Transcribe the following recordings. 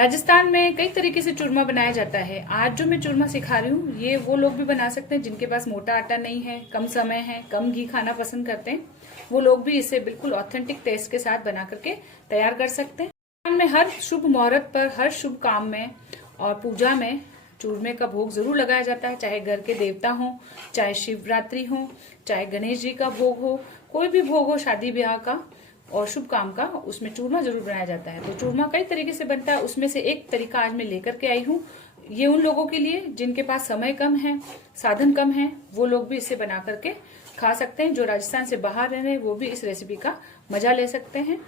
राजस्थान में कई तरीके से चूरमा बनाया जाता है। आज जो मैं चूरमा सिखा रही हूँ ये वो लोग भी बना सकते हैं जिनके पास मोटा आटा नहीं है, कम समय है, कम घी खाना पसंद करते हैं। वो लोग भी इसे बिल्कुल ऑथेंटिक टेस्ट के साथ बना करके तैयार कर सकते हैं। राजस्थान में हर शुभ मुहूर्त पर, हर शुभ काम में और पूजा में चूरमे का भोग जरूर लगाया जाता है। चाहे घर के देवता हो, चाहे शिवरात्रि हो, चाहे गणेश जी का भोग हो, कोई भी भोग हो शादी ब्याह का और शुभ काम का, उसमें चूरमा जरूर बनाया जाता है। तो चूरमा कई तरीके से बनता है, उसमें से एक तरीका आज मैं लेकर के आई हूँ। ये उन लोगों के लिए जिनके पास समय कम है, साधन कम है, वो लोग भी इसे बना करके खा सकते हैं। जो राजस्थान से बाहर रह रहे हैं वो भी इस रेसिपी का मजा ले सकते हैं।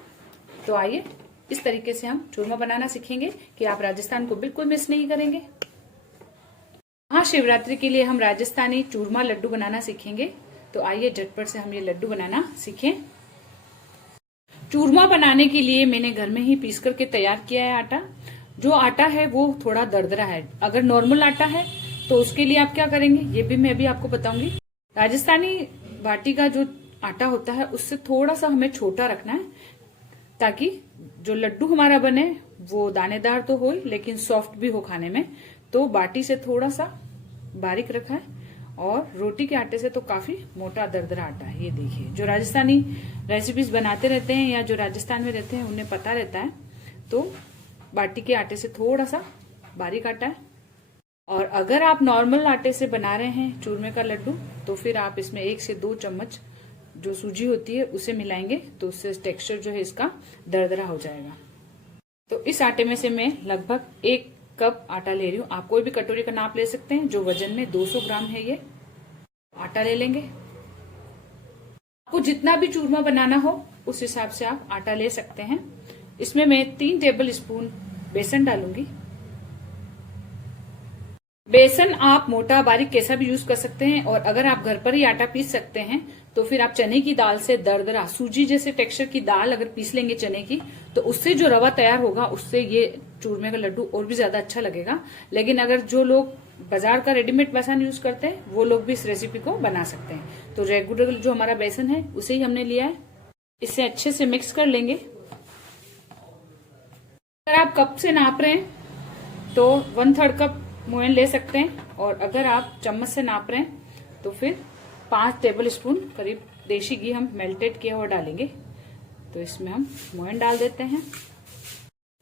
तो आइए इस तरीके से हम चूरमा बनाना सीखेंगे कि आप राजस्थान को बिल्कुल मिस नहीं करेंगे। महाशिवरात्रि के लिए हम राजस्थानी चूरमा लड्डू बनाना सीखेंगे। तो आइए झटपट से हम ये लड्डू बनाना सीखें। चूरमा बनाने के लिए मैंने घर में ही पीस करके तैयार किया है आटा। जो आटा है वो थोड़ा दरदरा है। अगर नॉर्मल आटा है तो उसके लिए आप क्या करेंगे ये भी मैं आपको बताऊंगी। राजस्थानी बाटी का जो आटा होता है उससे थोड़ा सा हमें छोटा रखना है ताकि जो लड्डू हमारा बने वो दानेदार तो हो लेकिन सॉफ्ट भी हो खाने में। तो बाटी से थोड़ा सा बारीक रखा है और रोटी के आटे से तो काफी मोटा दरदरा आटा है। ये देखिए, जो राजस्थानी रेसिपीज बनाते रहते हैं या जो राजस्थान में रहते हैं उन्हें पता रहता है। तो बाटी के आटे से थोड़ा सा बारीक आटा है। और अगर आप नॉर्मल आटे से बना रहे हैं चूरमे का लड्डू तो फिर आप इसमें 1 से 2 चम्मच जो सूजी होती है उसे मिलाएंगे तो उससे टेक्सचर जो है इसका दरदरा हो जाएगा। तो इस आटे में से मैं लगभग 1 कप आटा ले रही हूँ। आप कोई भी कटोरी का नाप ले सकते हैं। जो वजन में 200 ग्राम है ये आटा ले लेंगे। आपको जितना भी चूरमा बनाना हो उस हिसाब से आप आटा ले सकते हैं। इसमें मैं 3 टेबल स्पून बेसन डालूंगी। बेसन आप मोटा बारीक कैसा भी यूज कर सकते हैं। और अगर आप घर पर ही आटा पीस सकते हैं तो फिर आप चने की दाल से दरदरा सूजी जैसे टेक्सचर की दाल अगर पीस लेंगे चने की तो उससे जो रवा तैयार होगा उससे ये चूरमे का लड्डू और भी ज्यादा अच्छा लगेगा। लेकिन अगर जो लोग बाजार का रेडीमेड बेसन यूज करते हैं वो लोग भी इस रेसिपी को बना सकते हैं। तो रेगुलर जो हमारा बेसन है उसे ही हमने लिया है। इसे अच्छे से मिक्स कर लेंगे। अगर आप कप से नाप रहे हैं तो 1/3 कप मोयन ले सकते हैं। और अगर आप चम्मच से नाप रहे हैं तो फिर 5 टेबल स्पून करीब देशी घी हम मेल्टेड किया हुआ डालेंगे। तो इसमें हम मोयन डाल देते हैं।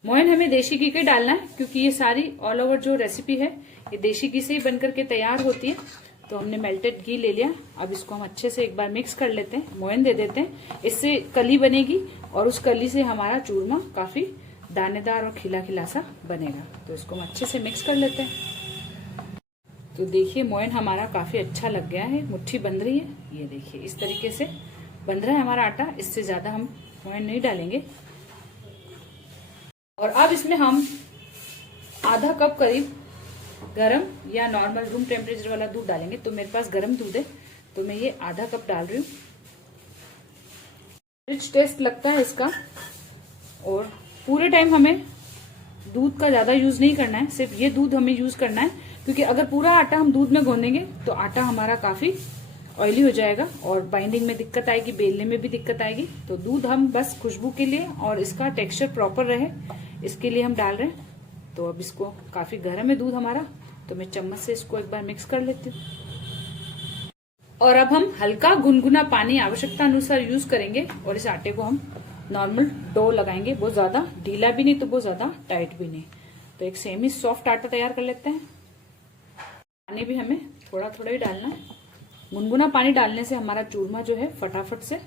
मोयन हमें देशी घी का डालना है क्योंकि ये सारी ऑल ओवर जो रेसिपी है ये देशी घी से ही बनकर के तैयार होती है। तो हमने मेल्टेड घी ले लिया। अब इसको हम अच्छे से एक बार मिक्स कर लेते हैं, मोयन दे देते हैं। इससे कली बनेगी और उस कली से हमारा चूरमा काफी दानेदार और खिला खिला सा बनेगा। तो इसको हम अच्छे से मिक्स कर लेते हैं। तो देखिए मोयन हमारा काफी अच्छा लग गया है, मुट्ठी बन रही है। ये देखिए इस तरीके से बन रहा है हमारा आटा। इससे ज्यादा हम मोयन नहीं डालेंगे। और अब इसमें हम आधा कप करीब गरम या नॉर्मल रूम टेम्परेचर वाला दूध डालेंगे। तो मेरे पास गरम दूध है तो मैं ये आधा कप डाल रही हूँ। रिच टेस्ट लगता है इसका। और पूरे टाइम हमें दूध का ज्यादा यूज नहीं करना है, सिर्फ ये दूध हमें यूज करना है क्योंकि अगर पूरा आटा हम दूध में गोंदेंगे तो आटा हमारा काफी ऑयली हो जाएगा और बाइंडिंग में दिक्कत आएगी, बेलने में भी दिक्कत आएगी। तो दूध हम बस खुशबू के लिए और इसका टेक्सचर प्रॉपर रहे इसके लिए हम डाल रहे हैं। तो अब इसको काफी गर्म है दूध हमारा तो मैं चम्मच से इसको एक बार मिक्स कर लेती हूँ। और अब हम हल्का गुनगुना पानी आवश्यकता अनुसार यूज करेंगे और इस आटे को हम नॉर्मल डो लगाएंगे। बहुत ज्यादा ढीला भी नहीं तो बहुत ज्यादा टाइट भी नहीं। तो एक सेमी सॉफ्ट आटा तैयार कर लेते हैं। पानी भी हमें थोड़ा थोड़ा ही डालना है। गुनगुना पानी डालने से हमारा चूरमा जो है फटाफट से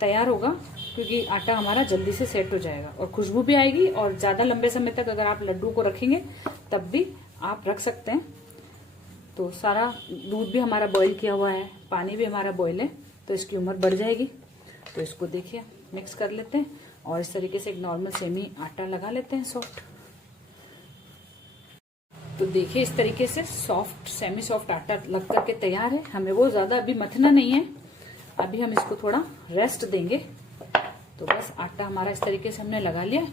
तैयार होगा क्योंकि आटा हमारा जल्दी से सेट हो जाएगा और खुशबू भी आएगी। और ज्यादा लंबे समय तक अगर आप लड्डू को रखेंगे तब भी आप रख सकते हैं। तो सारा दूध भी हमारा बॉईल किया हुआ है, पानी भी हमारा बॉईल है तो इसकी उम्र बढ़ जाएगी। तो इसको देखिए मिक्स कर लेते हैं और इस तरीके से एक नॉर्मल सेमी आटा लगा लेते हैं सॉफ्ट। तो देखिए इस तरीके से सॉफ्ट सेमी सॉफ्ट आटा लग करके तैयार है। हमें वो ज्यादा अभी मथना नहीं है, अभी हम इसको थोड़ा रेस्ट देंगे। तो बस आटा हमारा इस तरीके से हमने लगा लिया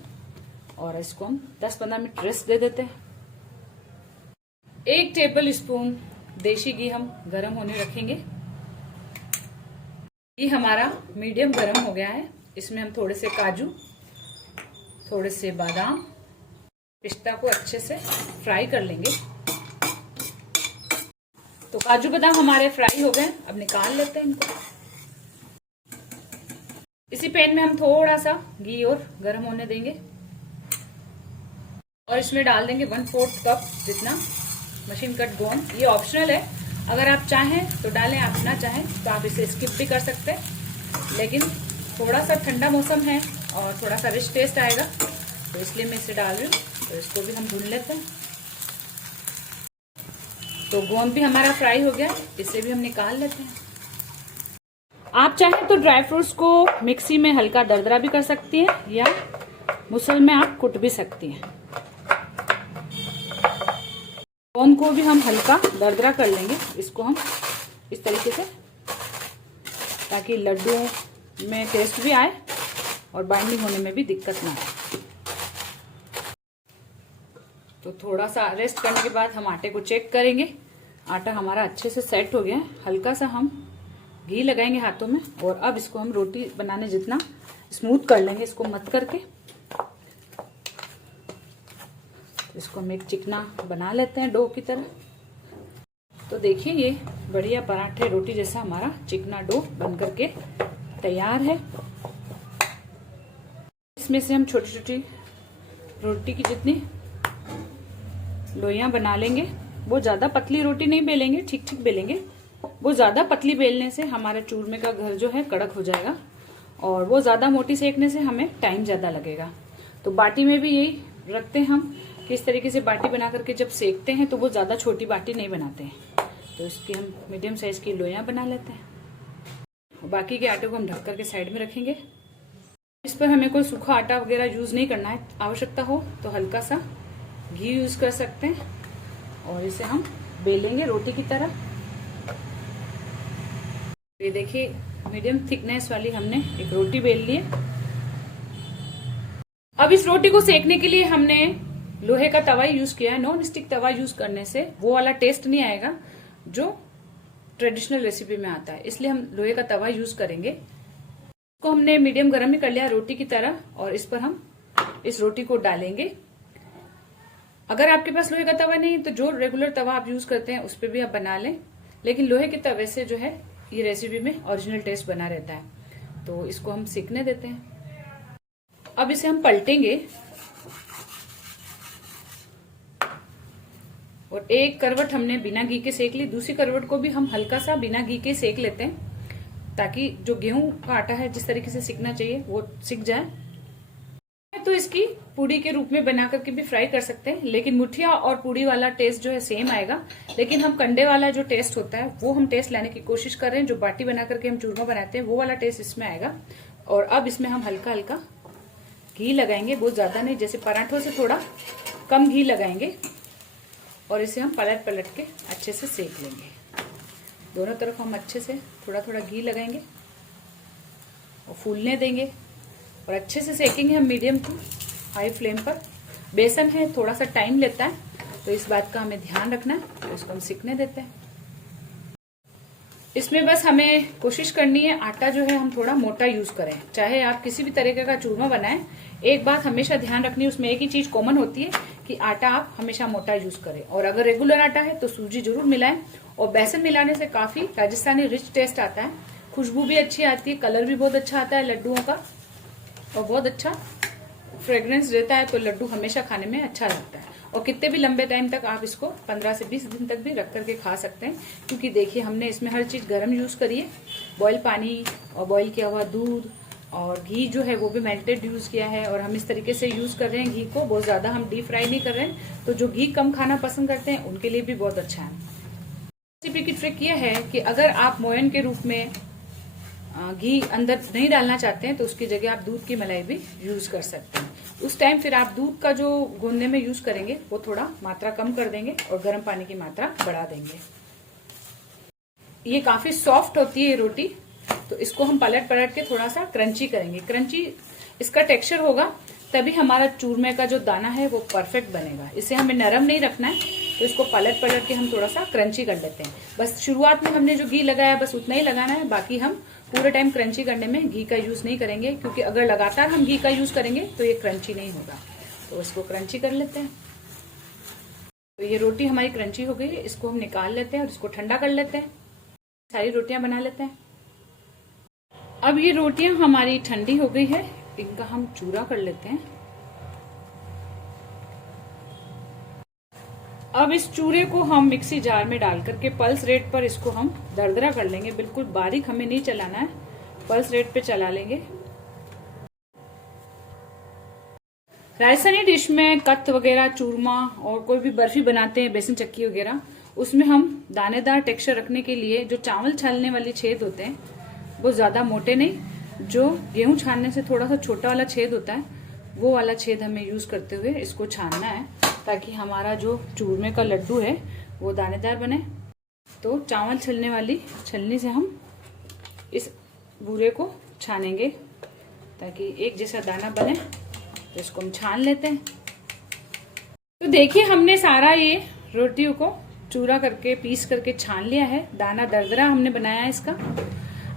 और इसको हम 10-15 मिनट रेस्ट दे देते हैं। 1 टेबल स्पून देशी घी हम गरम होने रखेंगे। घी हमारा मीडियम गरम हो गया है। इसमें हम थोड़े से काजू, थोड़े से बादाम पिस्ता को अच्छे से फ्राई कर लेंगे। तो काजू बादाम हमारे फ्राई हो गए, अब निकाल लेते हैं इनको। इसी पैन में हम थोड़ा सा घी और गर्म होने देंगे और इसमें डाल देंगे 1/4 कप जितना मशीन कट गोंद। ये ऑप्शनल है, अगर आप चाहें तो डालें, आप ना चाहें तो आप इसे स्किप भी कर सकते हैं। लेकिन थोड़ा सा ठंडा मौसम है और थोड़ा सा रिच टेस्ट आएगा, तो इसलिए मैं इसे डाल रही हूँ। तो इसको भी हम भून लेते हैं। तो गोंद भी हमारा फ्राई हो गया, इसे भी हम निकाल लेते हैं। आप चाहें तो ड्राई फ्रूट्स को मिक्सी में हल्का दरदरा भी कर सकती हैं या मुसल में आप कुट भी सकती हैं। गोंद को भी हम हल्का दरदरा कर लेंगे, इसको हम इस तरीके से, ताकि लड्डुओं में टेस्ट भी आए और बाइंडिंग होने में भी दिक्कत ना आए। तो थोड़ा सा रेस्ट करने के बाद हम आटे को चेक करेंगे। आटा हमारा अच्छे से सेट हो गया है। हल्का सा हम घी लगाएंगे हाथों में और अब इसको हम रोटी बनाने जितना स्मूथ कर लेंगे, इसको मत करके। इसको हम एक चिकना बना लेते हैं डो की तरह। तो देखिए ये बढ़िया पराठे रोटी जैसा हमारा चिकना डो बन करके तैयार है। इसमें से हम छोटी छोटी रोटी की जितनी लोइयां बना लेंगे। वो ज्यादा पतली रोटी नहीं बेलेंगे, ठीक ठीक बेलेंगे। वो ज्यादा पतली बेलने से हमारा चूरमे का घर जो है कड़क हो जाएगा और वो ज्यादा मोटी सेकने से हमें टाइम ज्यादा लगेगा। तो बाटी में भी यही रखते हैं हम कि इस तरीके से बाटी बना करके जब सेकते हैं तो वो ज्यादा छोटी बाटी नहीं बनाते हैं। तो इसकी हम मीडियम साइज की लोइयां बना लेते हैं। बाकी के आटे को हम ढक करके साइड में रखेंगे। इस पर हमें कोई सूखा आटा वगैरह यूज नहीं करना है। आवश्यकता हो तो हल्का सा घी यूज कर सकते हैं और इसे हम बेलेंगे रोटी की तरह। ये देखिए मीडियम थिकनेस वाली हमने एक रोटी बेल ली है। अब इस रोटी को सेकने के लिए हमने लोहे का तवा यूज किया है। नॉन स्टिक तवा यूज करने से वो वाला टेस्ट नहीं आएगा जो ट्रेडिशनल रेसिपी में आता है, इसलिए हम लोहे का तवा यूज करेंगे। इसको हमने मीडियम गर्म ही कर लिया रोटी की तरह और इस पर हम इस रोटी को डालेंगे। अगर आपके पास लोहे का तवा नहीं तो जो रेगुलर तवा आप यूज करते हैं उस पर भी आप बना लें, लेकिन लोहे के तवे से जो है ये रेसिपी में ओरिजिनल टेस्ट बना रहता है। तो इसको हम सेकने देते हैं। अब इसे हम पलटेंगे और एक करवट हमने बिना घी के सेक ली, दूसरी करवट को भी हम हल्का सा बिना घी के सेक लेते हैं ताकि जो गेहूं का आटा है जिस तरीके से सिकना चाहिए वो सिक जाए। तो इसकी पूड़ी के रूप में बना करके भी फ्राई कर सकते हैं, लेकिन मुठिया और पूड़ी वाला टेस्ट जो है सेम आएगा। लेकिन हम कंडे वाला जो टेस्ट होता है वो हम टेस्ट लाने की कोशिश कर रहे हैं। जो बाटी बना करके हम चूरमा बनाते हैं वो वाला टेस्ट इसमें आएगा। और अब इसमें हम हल्का हल्का घी लगाएंगे, बहुत ज्यादा नहीं, जैसे पराठों से थोड़ा कम घी लगाएंगे और इसे हम पलट पलट के अच्छे से सेक लेंगे। दोनों तरफ हम अच्छे से थोड़ा थोड़ा घी लगाएंगे और फूलने देंगे और अच्छे से सेकेंगे हम मीडियम टू हाई फ्लेम पर। बेसन है, थोड़ा सा टाइम लेता है, तो इस बात का हमें ध्यान रखना है। तो इसको हम सिकने देते हैं। इसमें बस हमें कोशिश करनी है आटा जो है हम थोड़ा मोटा यूज करें। चाहे आप किसी भी तरीके का चूरमा बनाएं, एक बात हमेशा ध्यान रखनी है, उसमें एक ही चीज कॉमन होती है कि आटा आप हमेशा मोटा यूज करें। और अगर रेगुलर आटा है तो सूजी जरूर मिलाएं। और बेसन मिलाने से काफी राजस्थानी रिच टेस्ट आता है, खुशबू भी अच्छी आती है, कलर भी बहुत अच्छा आता है लड्डुओं का और बहुत अच्छा फ्रेग्रेंस रहता है। तो लड्डू हमेशा खाने में अच्छा लगता है और कितने भी लंबे टाइम तक आप इसको 15 से 20 दिन तक भी रख करके खा सकते हैं, क्योंकि देखिए हमने इसमें हर चीज गर्म यूज करी है। बॉयल पानी और बॉयल किया हुआ दूध और घी जो है वो भी मेल्टेड यूज किया है। और हम इस तरीके से यूज कर रहे हैं घी को, बहुत ज्यादा हम डीप फ्राई नहीं कर रहे हैं। तो जो घी कम खाना पसंद करते हैं उनके लिए भी बहुत अच्छा है। रेसिपी की ट्रिक यह है कि अगर आप मोयन के रूप में घी अंदर नहीं डालना चाहते हैं तो उसकी जगह आप दूध की मलाई भी यूज कर सकते हैं। उस टाइम फिर आप दूध का जो गूंदने में यूज करेंगे वो थोड़ा मात्रा कम कर देंगे और गर्म पानी की मात्रा बढ़ा देंगे। ये काफी सॉफ्ट होती है ये रोटी, तो इसको हम पलट पलट के थोड़ा सा क्रंची करेंगे। क्रंची इसका टेक्सचर होगा तभी हमारा चूरमे का जो दाना है वो परफेक्ट बनेगा। इसे हमें नरम नहीं रखना है, तो इसको पलट पलट के हम थोड़ा सा क्रंची कर लेते हैं। बस शुरुआत में हमने जो घी लगाया बस उतना ही लगाना है, बाकी हम पूरे टाइम क्रंची करने में घी का यूज नहीं करेंगे, क्योंकि अगर लगातार हम घी का यूज करेंगे तो ये क्रंची नहीं होगा। तो इसको क्रंची कर लेते हैं। तो ये रोटी हमारी क्रंची हो गई है, इसको हम निकाल लेते हैं और इसको ठंडा कर लेते हैं। सारी रोटियां बना लेते हैं। अब ये रोटियां हमारी ठंडी हो गई है, इनका हम चूरा कर लेते हैं। अब इस चूरे को हम मिक्सी जार में डाल करके पल्स रेट पर इसको हम दरदरा कर लेंगे। बिल्कुल बारीक हमें नहीं चलाना है, पल्स रेट पे चला लेंगे। राजस्थानी डिश में कत्त वगैरह, चूरमा और कोई भी बर्फी बनाते हैं, बेसन चक्की वगैरह, उसमें हम दानेदार टेक्सचर रखने के लिए जो चावल छानने वाले छेद होते हैं वो ज्यादा मोटे नहीं, जो गेहूं छानने से थोड़ा सा छोटा वाला छेद होता है वो वाला छेद हमें यूज करते हुए इसको छानना है, ताकि हमारा जो चूरमे का लड्डू है वो दानेदार बने। तो चावल छलने वाली छलनी से हम इस बूरे को छानेंगे ताकि एक जैसा दाना बने। तो इसको हम छान लेते हैं। तो देखिए हमने सारा ये रोटियों को चूरा करके पीस करके छान लिया है, दाना दरदरा हमने बनाया है इसका।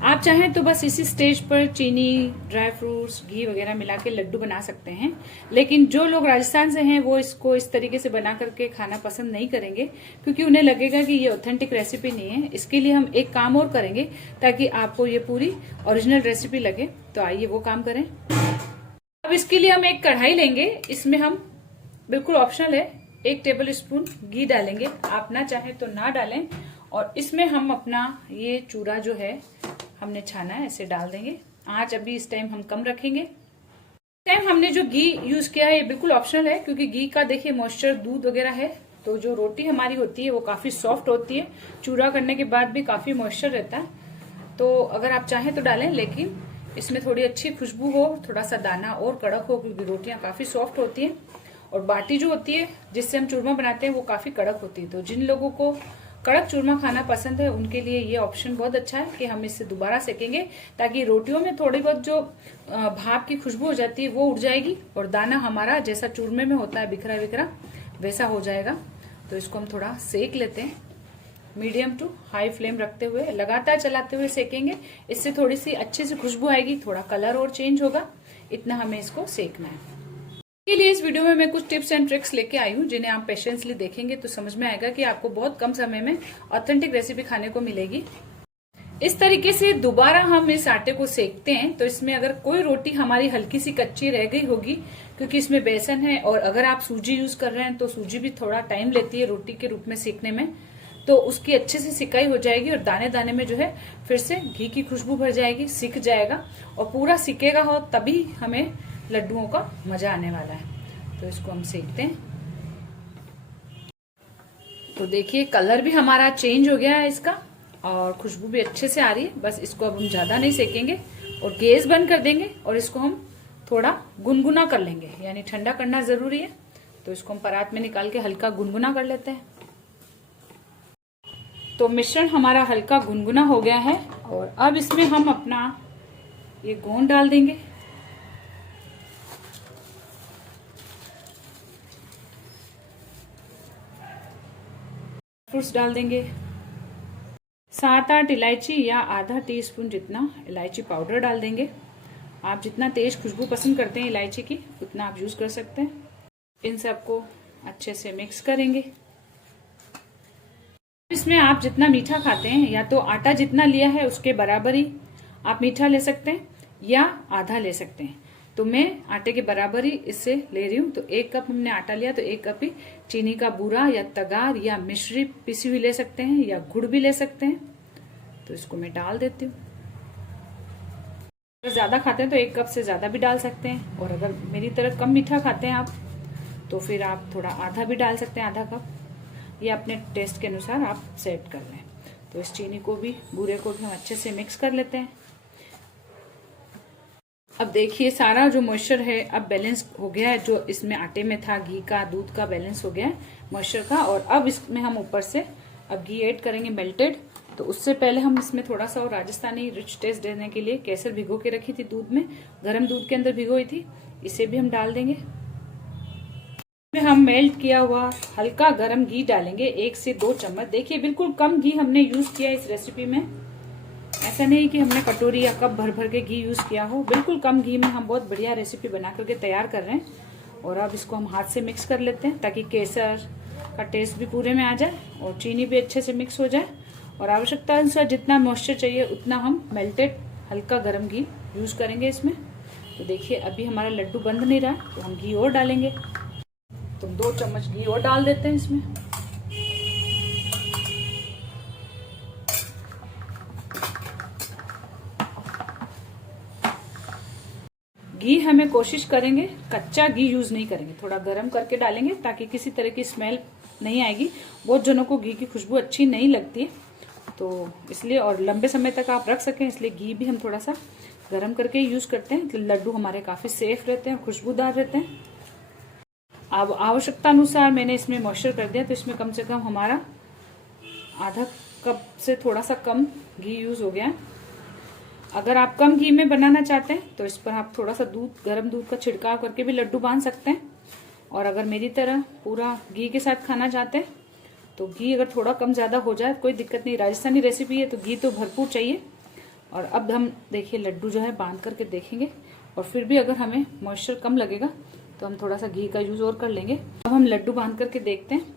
आप चाहें तो बस इसी स्टेज पर चीनी, ड्राई फ्रूट्स, घी वगैरह मिला के लड्डू बना सकते हैं, लेकिन जो लोग राजस्थान से हैं वो इसको इस तरीके से बना करके खाना पसंद नहीं करेंगे, क्योंकि उन्हें लगेगा कि ये ऑथेंटिक रेसिपी नहीं है। इसके लिए हम एक काम और करेंगे ताकि आपको ये पूरी ओरिजिनल रेसिपी लगे। तो आइए वो काम करें। अब इसके लिए हम एक कढ़ाई लेंगे, इसमें हम बिल्कुल ऑप्शनल है 1 टेबल स्पून घी डालेंगे, आप ना चाहें तो ना डालें। और इसमें हम अपना ये चूरा जो है हमने छाना है ऐसे डाल देंगे। आंच अभी इस टाइम हम कम रखेंगे। इस टाइम हमने जो घी यूज किया है ये बिल्कुल ऑप्शनल है, क्योंकि घी का देखिए मॉइस्चर दूध वगैरह है, तो जो रोटी हमारी होती है वो काफी सॉफ्ट होती है। चूरा करने के बाद भी काफी मॉइस्चर रहता है, तो अगर आप चाहें तो डालें, लेकिन इसमें थोड़ी अच्छी खुशबू हो, थोड़ा सा दाना और कड़क हो, क्योंकि रोटियां काफी सॉफ्ट होती हैं और बाटी जो होती है जिससे हम चूरमा बनाते हैं वो काफी कड़क होती है। तो जिन लोगों को कड़क चूरमा खाना पसंद है उनके लिए ये ऑप्शन बहुत अच्छा है कि हम इससे दोबारा सेकेंगे, ताकि रोटियों में थोड़ी बहुत जो भाप की खुशबू हो जाती है वो उड़ जाएगी और दाना हमारा जैसा चूरमे में होता है बिखरा बिखरा वैसा हो जाएगा। तो इसको हम थोड़ा सेक लेते हैं, मीडियम टू हाई फ्लेम रखते हुए लगातार चलाते हुए सेकेंगे। इससे थोड़ी सी अच्छी सी खुशबू आएगी, थोड़ा कलर और चेंज होगा, इतना हमें इसको सेकना है। के लिए इस वीडियो में मैं कुछ टिप्स एंड ट्रिक्स लेके आई हूँ, जिन्हें आप पेशेंसली देखेंगे तो समझ में आएगा कि आपको बहुत कम समय में ऑथेंटिक रेसिपी खाने को मिलेगी। इस तरीके से दोबारा हम इस आटे को सेकते हैं, तो इसमें अगर कोई रोटी हमारी हल्की सी कच्ची रह गई होगी, क्योंकि इसमें बेसन है, और अगर आप सूजी यूज कर रहे हैं तो सूजी भी थोड़ा टाइम लेती है रोटी के रूप में सेकने में, तो उसकी अच्छे से सिकाई हो जाएगी और दाने दाने में जो है फिर से घी की खुशबू भर जाएगी, सिक जाएगा। और पूरा सिकेगा हो तभी हमें लड्डुओं का मजा आने वाला है। तो इसको हम सेकते हैं। तो देखिए कलर भी हमारा चेंज हो गया है इसका, और खुशबू भी अच्छे से आ रही है। बस इसको अब हम ज्यादा नहीं सेकेंगे और गैस बंद कर देंगे और इसको हम थोड़ा गुनगुना कर लेंगे, यानी ठंडा करना जरूरी है। तो इसको हम परात में निकाल के हल्का गुनगुना कर लेते हैं। तो मिश्रण हमारा हल्का गुनगुना हो गया है और अब इसमें हम अपना ये गोंद डाल देंगे। फ्रूट्स डाल देंगे, 7-8 इलायची या आधा टीस्पून जितना इलायची पाउडर डाल देंगे। आप जितना तेज खुशबू पसंद करते हैं इलायची की उतना आप यूज कर सकते हैं। इन सबको अच्छे से मिक्स करेंगे। इसमें आप जितना मीठा खाते हैं, या तो आटा जितना लिया है उसके बराबर ही आप मीठा ले सकते हैं या आधा ले सकते हैं। तो मैं आटे के बराबर ही इससे ले रही हूँ। तो 1 कप हमने आटा लिया, तो 1 कप ही चीनी का बूरा या तगार या मिश्री पिसी हुई ले सकते हैं, या गुड़ भी ले सकते हैं। तो इसको मैं डाल देती हूँ। अगर ज्यादा खाते हैं तो 1 कप से ज्यादा भी डाल सकते हैं, और अगर मेरी तरह कम मीठा खाते हैं आप तो फिर आप थोड़ा आधा भी डाल सकते हैं, आधा कप, या अपने टेस्ट के अनुसार आप सेट कर लें। तो इस चीनी को भी, बूरे को भी हम अच्छे से मिक्स कर लेते हैं। अब देखिए सारा जो मॉइस्चर है अब बैलेंस हो गया है, जो इसमें आटे में था, घी का, दूध का बैलेंस हो गया है मॉइस्चर का। और अब इसमें हम ऊपर से अब घी ऐड करेंगे मेल्टेड। तो उससे पहले हम इसमें थोड़ा सा और राजस्थानी रिच टेस्ट देने के लिए केसर भिगो के रखी थी दूध में, गर्म दूध के अंदर भिगोई थी, इसे भी हम डाल देंगे। हम मेल्ट किया हुआ हल्का गरम घी डालेंगे, 1 से 2 चम्मच। देखिए बिल्कुल कम घी हमने यूज किया है इस रेसिपी में, ऐसा नहीं कि हमने कटोरी या कप भर भर के घी यूज किया हो। बिल्कुल कम घी में हम बहुत बढ़िया रेसिपी बना करके तैयार कर रहे हैं। और अब इसको हम हाथ से मिक्स कर लेते हैं ताकि केसर का टेस्ट भी पूरे में आ जाए और चीनी भी अच्छे से मिक्स हो जाए। और आवश्यकता अनुसार जितना मॉइस्चर चाहिए उतना हम मेल्टेड हल्का गर्म घी यूज करेंगे इसमें। तो देखिए अभी हमारा लड्डू बंद नहीं रहा, तो हम घी और डालेंगे। तो 2 चम्मच घी और डाल देते हैं इसमें। घी हमें कोशिश करेंगे कच्चा घी यूज नहीं करेंगे, थोड़ा गर्म करके डालेंगे ताकि किसी तरह की स्मेल नहीं आएगी। बहुत जनों को घी की खुशबू अच्छी नहीं लगती है, तो इसलिए और लंबे समय तक आप रख सकें इसलिए घी भी हम थोड़ा सा गर्म करके यूज करते हैं। लड्डू हमारे काफी सेफ रहते हैं, खुशबूदार रहते हैं। अब आवश्यकता अनुसार मैंने इसमें मॉइस्चर कर दिया, तो इसमें कम से कम हमारा आधा कप से थोड़ा सा कम घी यूज हो गया है। अगर आप कम घी में बनाना चाहते हैं तो इस पर आप थोड़ा सा गर्म दूध का छिड़काव करके भी लड्डू बांध सकते हैं। और अगर मेरी तरह पूरा घी के साथ खाना चाहते हैं तो घी अगर थोड़ा कम ज्यादा हो जाए कोई दिक्कत नहीं, राजस्थानी रेसिपी है तो घी तो भरपूर चाहिए। और अब हम देखिए लड्डू जो है बांध करके देखेंगे, और फिर भी अगर हमें मॉइस्चर कम लगेगा तो हम थोड़ा सा घी का यूज और कर लेंगे। अब हम लड्डू बांध करके देखते हैं,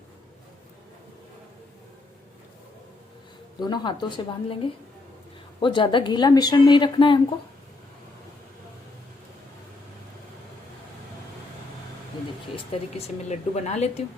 दोनों हाथों से बांध लेंगे। वो ज्यादा गीला मिश्रण नहीं रखना है हमको। ये देखिए इस तरीके से मैं लड्डू बना लेती हूँ।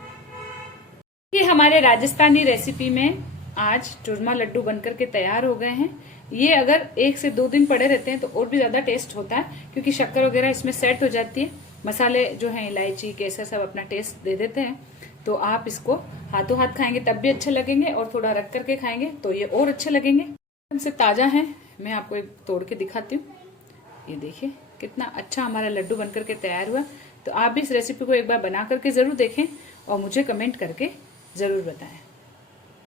ये हमारे राजस्थानी रेसिपी में आज चूरमा लड्डू बनकर के तैयार हो गए हैं। ये अगर 1 से 2 दिन पड़े रहते हैं तो और भी ज्यादा टेस्ट होता है, क्योंकि शक्कर वगैरह इसमें सेट हो जाती है। मसाले जो है इलायची केसर सब अपना टेस्ट दे देते हैं। तो आप इसको हाथों हाथ खाएंगे तब भी अच्छे लगेंगे, और थोड़ा रख करके खाएंगे तो ये और अच्छे लगेंगे। हमसे ताजा है, मैं आपको एक तोड़ के दिखाती हूँ। ये देखिए कितना अच्छा हमारा लड्डू बनकर के तैयार हुआ। तो आप भी इस रेसिपी को एक बार बना करके जरूर देखें और मुझे कमेंट करके जरूर बताएं।